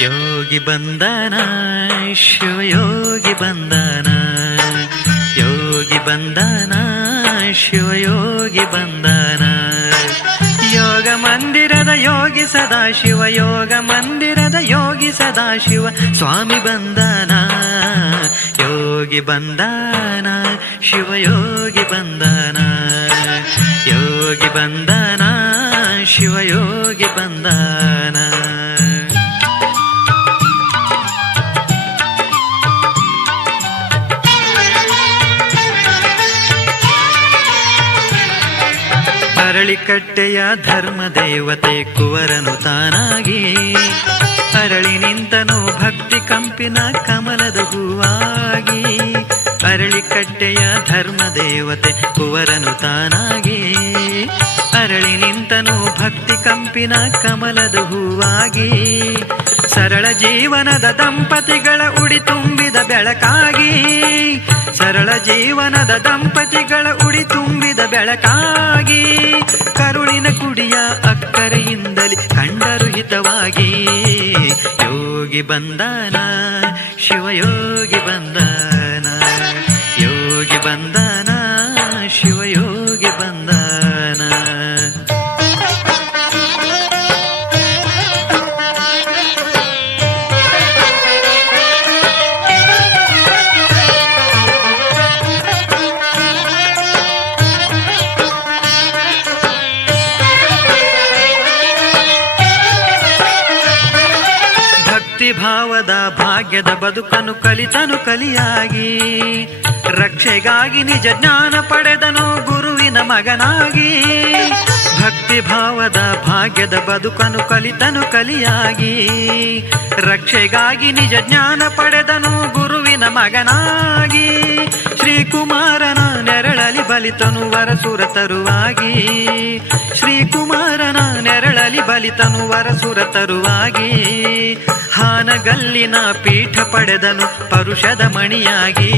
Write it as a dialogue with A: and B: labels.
A: ಯೋಗಿ ಬಂದನ, ಶಿವಯೋಗಿ ಬಂದನ, ಯೋಗಿ ಬಂದನ, ಶಿವಯೋಗಿ ಬಂದನ. ಯೋಗ ಮಂದಿರದ ಯೋಗಿ ಸದಾಶಿವ ಯೋಗ ಮಂದಿರದ ಯೋಗಿ ಸದಾ ಶಿವ, ಸ್ವಾಮಿ ಬಂದನ, ಯೋಗಿ ಬಂದನ, ಶಿವಯೋಗಿ ಬಂದನ. ಯೋಗಿ ಬಂದನ, ಶಿವಯೋಗಿ ಬಂದನ. ಅರಳಿಕಟ್ಟೆಯ ಧರ್ಮ ದೇವತೆ ಕುವರನು ತಾನಾಗಿ. ಅರಳಿ ನಿಂತನು ಭಕ್ತಿ ಕಂಪಿನ ಕಮಲದ ಹೂವಾಗಿ. ಅರಳಿಕಟ್ಟೆಯ ಧರ್ಮ ದೇವತೆ ಕುವರನು ತಾನಾಗಿ. ಅರಳಿ ನಿಂತನು ಭಕ್ತಿ ಕಂಪಿನ ಕಮಲದ ಹೂವಾಗಿ. ಸರಳ ಜೀವನದ ದಂಪತಿಗಳ ಉಡಿ ತುಂಬಿದ ಬೆಳಕಾಗಿ. ಸರಳ ಜೀವನದ ದಂಪತಿಗಳ ಉಡಿ ತುಂಬಿದ ಬೆಳಕಾಗಿ. ಅಕ್ಕರೆಯಿಂದಲಿ ಕಂಡರು ಹಿತವಾಗಿ. ಯೋಗಿ ಬಂದನ ಶಿವಯೋಗಿ ಬಂದನ. ಯೋಗಿ ಬಂದನ ಶಿವಯೋಗಿ ಭಾವದ ಭಾಗ್ಯದ ಬದುಕನು ಕಲಿತನು ಕಲಿಯಾಗಿ. ರಕ್ಷೆಗಾಗಿ ನಿಜ ಜ್ಞಾನ ಪಡೆದನು ಗುರುವಿನ ಮಗನಾಗಿ. ಭಕ್ತಿ ಭಾವದ ಭಾಗ್ಯದ ಬದುಕನು ಕಲಿತನು ಕಲಿಯಾಗಿ. ರಕ್ಷೆಗಾಗಿ ನಿಜ ಜ್ಞಾನ ಪಡೆದನು ಗುರುವಿನ ಮಗನಾಗಿ. ಶ್ರೀಕುಮಾರನ ನೆರಳಲಿ ಬಲಿತನು ವರಸುರ ತರುವಾಗಿ. ಶ್ರೀಕುಮಾರನ ನೆರಳಲಿ ಬಲಿತನು ವರಸುರ ತರುವಾಗಿ ಹಾನಗಲ್ಲಿನ ಪೀಠ ಪಡೆದನು ಪರುಷದ ಮಣಿಯಾಗಿ.